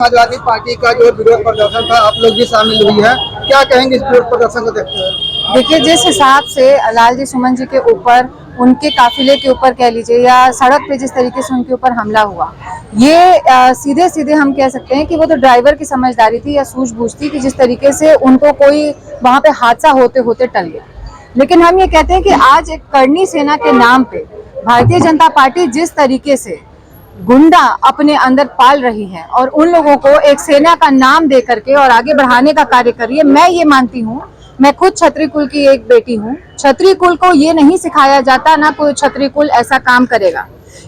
Samajwadi party का जो विरोध प्रदर्शन था, आप लोग भी शामिल हुई है, क्या कहेंगे इस विरोध प्रदर्शन को देखते हुए? देखिए, जिस हिसाब से लालजी सुमन जी के ऊपर, उनके काफिले के ऊपर कह लीजिए, या सड़क पे जिस तरीके से उनके ऊपर हमला हुआ, ये सीधे सीधे हम कह सकते हैं कि वो तो ड्राइवर की समझदारी थी या सूझबूझ थी कि जिस तरीके से उनको कोई वहां पे हादसा होते होते टल गया। लेकिन हम ये कहते हैं कि आज एक करनी सेना के नाम पे भारतीय जनता पार्टी जिस तरीके से गुंडा अपने अंदर पाल रही है और उन लोगों को एक सेना का नाम दे करके और आगे बढ़ाने का कार्य कर रही है। मैं ये मानती हूँ, मैं खुद क्षत्रिय कुल की एक बेटी हूँ। क्षत्रिय कुल को ये नहीं सिखाया जाता, ना कोई क्षत्रिय कुल ऐसा काम करेगा।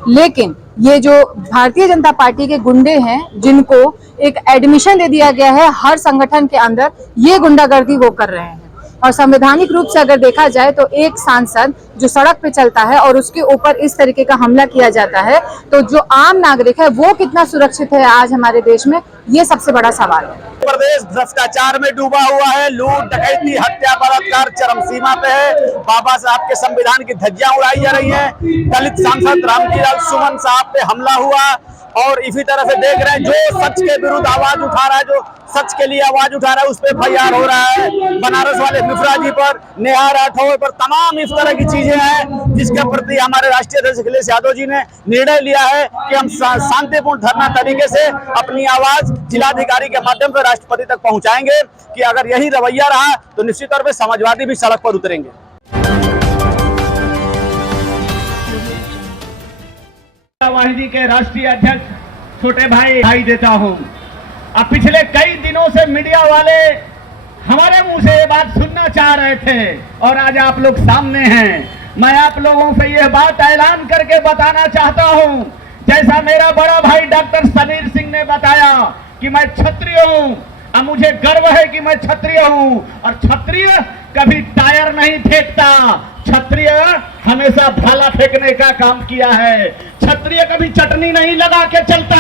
लेकिन ये जो भारतीय जनता पार्टी के गुंडे हैं, जिनको एक एडमिशन दे दिया गया है हर संगठन के अंदर, ये गुंडागर्दी वो कर रहे हैं। और संवैधानिक रूप से अगर देखा जाए तो एक सांसद जो सड़क पे चलता है और उसके ऊपर इस तरीके का हमला किया जाता है, तो जो आम नागरिक है वो कितना सुरक्षित है आज हमारे देश में, ये सबसे बड़ा सवाल है। प्रदेश भ्रष्टाचार में डूबा हुआ है। लूट, डकैती, हत्या, बलात्कार चरम सीमा पे है। बाबा साहब के संविधान की धज्जियां उड़ाई जा रही हैं। दलित सांसद रामजी सुमन साहब पे हमला हुआ और इसी तरह से देख रहे हैं, जो सच के विरुद्ध आवाज उठा रहा है, जो सच के लिए आवाज उठा रहा है, उस पर FIR हो रहा है। बनारस वाले मिश्रा जी पर, नेहा राठौर पर, तमाम इस तरह की चीजें हैं जिसके प्रति हमारे राष्ट्रीय अध्यक्ष अखिलेश यादव जी ने निर्णय लिया है कि हम शांतिपूर्ण धरना तरीके से अपनी आवाज जिलाधिकारी के माध्यम से राष्ट्रपति तक पहुंचाएंगे कि अगर यही रवैया रहा तो निश्चित तौर पर समाजवादी भी सड़क पर उतरेंगे। वाहिनी के राष्ट्रीय अध्यक्ष छोटे भाई देता हूं। अब पिछले कई दिनों से मीडिया वाले हमारे मुंह से ये बात सुनना चाह रहे थे और आज आप लोग सामने हैं। मैं आप लोगों से यह बात ऐलान करके बताना चाहता हूं, जैसा मेरा बड़ा भाई डॉक्टर समीर सिंह ने बताया कि मैं क्षत्रिय हूं। अब मुझे गर्व है कि मैं क्षत्रिय हूं और क्षत्रिय कभी टायर नहीं फेंकता। क्षत्रिय हमेशा भाला फेंकने का काम किया है। क्षत्रिय कभी चटनी नहीं लगा के चलता।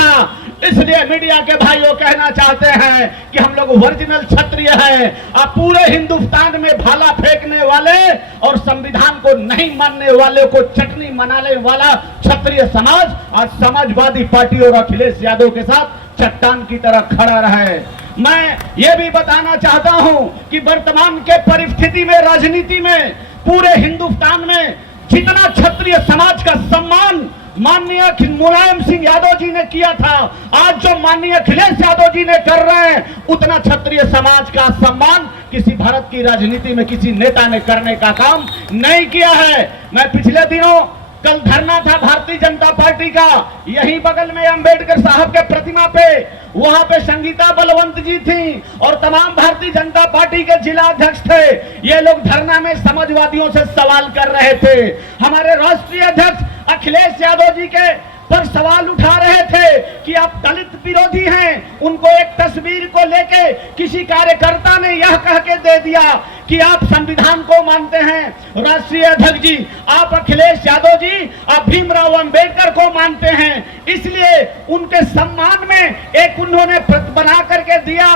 इसलिए मीडिया के भाइयों कहना चाहते हैं कि हम लोग ओरिजिनल क्षत्रिय हैं। अब पूरे हिंदुस्तान में भाला फेंकने वाले और संविधान को नहीं मानने वाले को चटनी मनाने वाला क्षत्रिय समाज आज समाजवादी पार्टी और अखिलेश यादव के साथ चट्टान की तरह खड़ा रहा है। मैं ये भी बताना चाहता हूं कि वर्तमान के परिस्थिति में, राजनीति में, पूरे हिंदुस्तान में जितना क्षत्रिय समाज का सम्मान माननीय मुलायम सिंह यादव जी ने किया था, आज जो माननीय अखिलेश यादव जी ने कर रहे हैं, उतना क्षत्रिय समाज का सम्मान किसी भारत की राजनीति में किसी नेता ने करने का काम नहीं किया है। मैं पिछले दिनों कल धरना था भारतीय जनता पार्टी का, यहीं बगल में अंबेडकर साहब के प्रतिमा पे, वहां पे संगीता बलवंत जी थी और तमाम भारतीय जनता पार्टी के जिला अध्यक्ष थे। ये लोग धरना में समाजवादियों से सवाल कर रहे थे। हमारे राष्ट्रीय अध्यक्ष अखिलेश यादव जी के पर सवाल उठा रहे थे कि आप दलित विरोधी हैं। उनको एक तस्वीर को लेके किसी कार्यकर्ता ने यह कह के दे दिया कि आप संविधान को मानते हैं। राष्ट्रीय अध्यक्ष जी, आप अखिलेश यादव जी, आप भीमराव अंबेडकर को मानते हैं। इसलिए उनके सम्मान में एक उन्होंने बना करके दिया,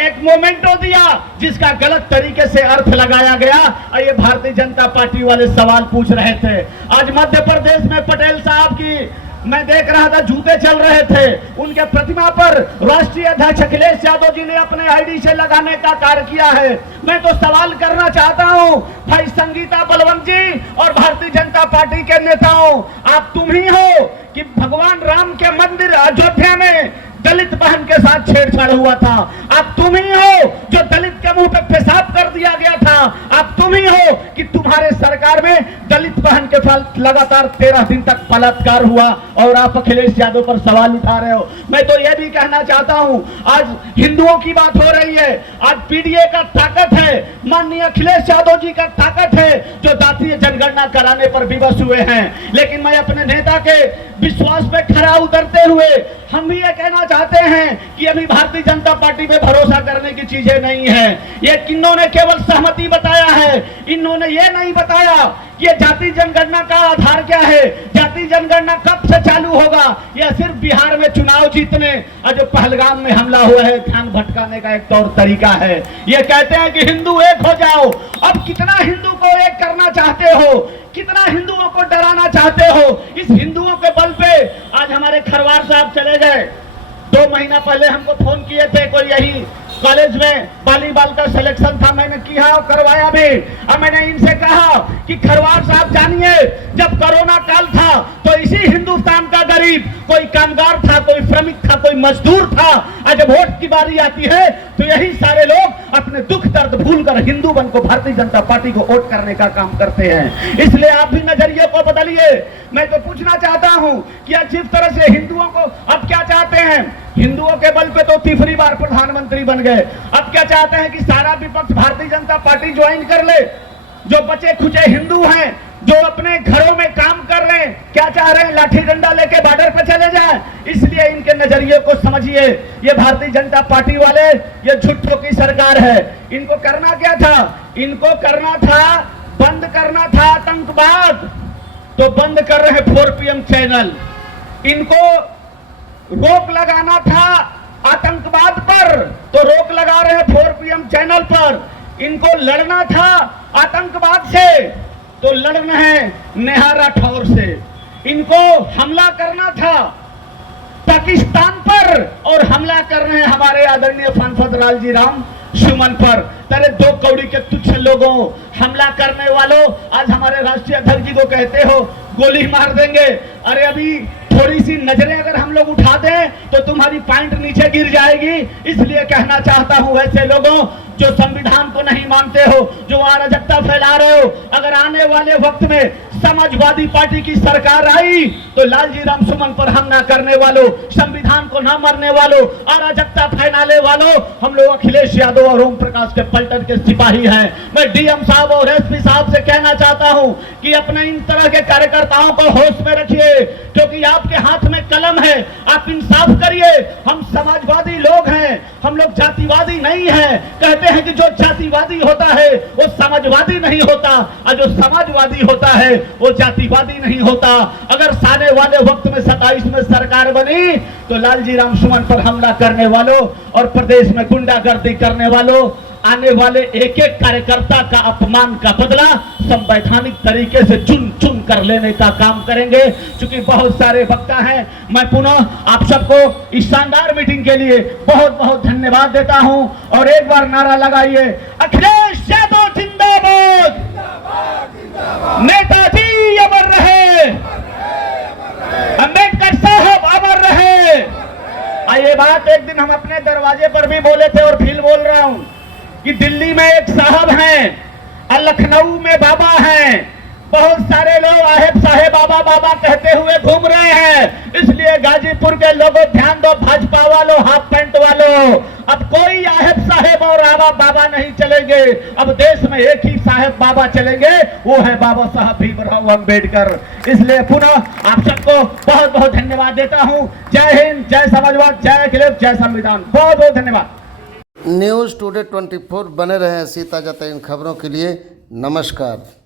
एक मोमेंटो दिया जिसका गलत तरीके से अर्थ लगाया गया और ये भारतीय जनता पार्टी वाले सवाल पूछ रहे थे। आज मध्य प्रदेश में पटेल साहब की मैं देख रहा था, जूते चल रहे थे। उनके प्रतिमा पर राष्ट्रीय अध्यक्ष अखिलेश यादव जी ने अपने ID से लगाने का कार्य किया है। मैं तो सवाल करना चाहता हूं, भाई संगीता बलवंत जी और भारतीय जनता पार्टी के नेताओं, आप तुम ही हो कि भगवान राम के मंदिर अयोध्या में दलित बहन के साथ छेड़छाड़ हुआ था। आप तुम ही हो जो दलित के मुंह पे पेशाब कर दिया गया था। आप तुम ही हो कि तुम्हारे सरकार में दलित बहन के साथ लगातार 13 दिन तक बलात्कार हुआ और आप अखिलेश यादव पर सवाल उठा रहे हो। मैं तो यह भी कहना चाहता हूं, आज हिंदुओं की बात हो रही है, आज PDA का ताकत है, माननीय अखिलेश यादव जी का ताकत है जो जातीय जनगणना कराने पर विवश हुए हैं। लेकिन मैं अपने नेता के विश्वास पे खरा उतरते हुए हम भी ये कहना चाहते हैं कि अभी भारतीय जनता पार्टी पे भरोसा करने की चीजें नहीं है। ये इन्होंने केवल सहमति बताया है, इन्होंने ये नहीं बताया कि ये जाति जनगणना का आधार क्या है, जाति जनगणना कब से चालू होगा। यह सिर्फ बिहार में चुनाव जीतने और जो पहलगाम में हमला हुआ है ध्यान भटकाने का एक तौर तरीका है। ये कहते हैं कि हिंदू एक हो जाओ। अब कितना हिंदू को एक करना चाहते हो, कितना हिंदुओं को डराना चाहते हो। इस हिंदुओं के बल पे आज हमारे खरवार साहब चले गए, 2 महीना पहले हमको फोन किए थे, कोई यही कॉलेज में वॉलीबॉल का सिलेक्शन था, मैंने किया और करवाया भी। अब मैंने इनसे कहा कि खरवार साहब जानिए, जब कोरोना काल था तो इसी हिंदुस्तान का गरीब, कोई कामगार था, कोई श्रमिक था, कोई मजदूर था, और जब वोट की बारी आती है तो यही सारे लोग अपने दुख दर्द भूलकर हिंदू बन को भारतीय जनता पार्टी को वोट करने का काम करते हैं। इसलिए आप भी नजरिए को बदलिए। मैं तो पूछना चाहता हूं कि जिस तरह से हिंदुओं को अब क्या चाहते हैं, हिंदुओं के बल पे तो तीसरी बार प्रधानमंत्री बन गए, अब क्या चाहते हैं कि सारा विपक्ष भारतीय जनता पार्टी ज्वाइन कर ले। जो बचे खुचे हिंदू हैं, जो अपने घरों में काम कर रहे हैं, क्या चाह रहे हैं, लाठी डंडा लेके बॉर्डर पे चले जाएं। इसलिए इनके नजरिए को समझिए। ये भारतीय जनता पार्टी वाले, ये झूठों की सरकार है। इनको करना क्या था, इनको करना था, बंद करना था आतंकवाद, तो बंद कर रहे 4 PM चैनल। इनको रोक लगाना था आतंकवाद पर, तो रोक लगा रहे 4 PM चैनल पर। इनको लड़ना था आतंकवाद से, तो लड़ना है नेहा राठौर से। इनको हमला करना था पाकिस्तान पर, और हमला कर रहे हैं हमारे आदरणीय सांसद लालजी राम सुमन पर। तेरे 2 कौड़ी के तुच्छ लोगों, हमला करने वालों, आज हमारे राष्ट्रीय अध्यक्ष जी को कहते हो गोली मार देंगे। अरे अभी थोड़ी सी नजरें अगर हम लोग उठा दें तो तुम्हारी पैंट नीचे गिर जाएगी। इसलिए कहना चाहता हूं वैसे लोगों जो संविधान को नहीं मानते हो, जो अराजकता फैला रहे हो, अगर आने वाले वक्त में समाजवादी पार्टी की सरकार आई तो लालजी राम सुमन पर हमला करने वालों, संविधान को न मानने वालों, अराजकता फैलाने वालों, हम लोग अखिलेश यादव और ओम प्रकाश के पलटन के सिपाही हैं। मैं DM साहब और SP साहब से कहना चाहता हूं कि अपने इन तरह के कार्यकर्ताओं को होश में रखिए, क्योंकि आपके हाथ में कलम है। आप इंसाफ करिए। हम समाजवादी लोग हैं, हम लोग जातिवादी नहीं हैं। कहते हैं कि जो जातिवादी होता है वो समाजवादी नहीं होता, और जो समाजवादी होता है वो जातिवादी नहीं होता। अगर आने वाले वक्त में 27 में सरकार बनी तो लालजी राम सुमन पर हमला करने वालों और प्रदेश में गुंडागर्दी करने वालों, आने वाले एक एक कार्यकर्ता का अपमान का बदला संवैधानिक तरीके से चुन चुन कर लेने का काम करेंगे। क्योंकि बहुत सारे वक्ता हैं। मैं पुनः आप सबको इस शानदार मीटिंग के लिए बहुत बहुत धन्यवाद देता हूं, और एक बार नारा लगाइए, अखिलेश यादव जिंदाबाद, नेताजी अमर रहे, अम्बेडकर साहब अमर रहे। ये बात एक दिन हम अपने दरवाजे पर भी बोले थे और फिर बोल रहा हूं कि दिल्ली में एक साहब हैं और लखनऊ में बाबा हैं। बहुत सारे लोग आहेब साहेब बाबा बाबा कहते हुए घूम रहे हैं। इसलिए गाजीपुर के लोगों ध्यान दो, भाजपा वालों, हाफ पैंट वालों, अब कोई आहेब साहेब और बाबा नहीं चलेंगे। अब देश में एक ही साहेब बाबा चलेंगे, वो है बाबा साहब भीमराव अम्बेडकर। इसलिए पुनः आप सबको बहुत बहुत धन्यवाद देता हूं। जय हिंद, जय समाजवाद, जय अखिलेश, जय संविधान। बहुत बहुत धन्यवाद। न्यूज़ टुडे 24 बने रहें इसी ताज़ा तरीन खबरों के लिए। नमस्कार।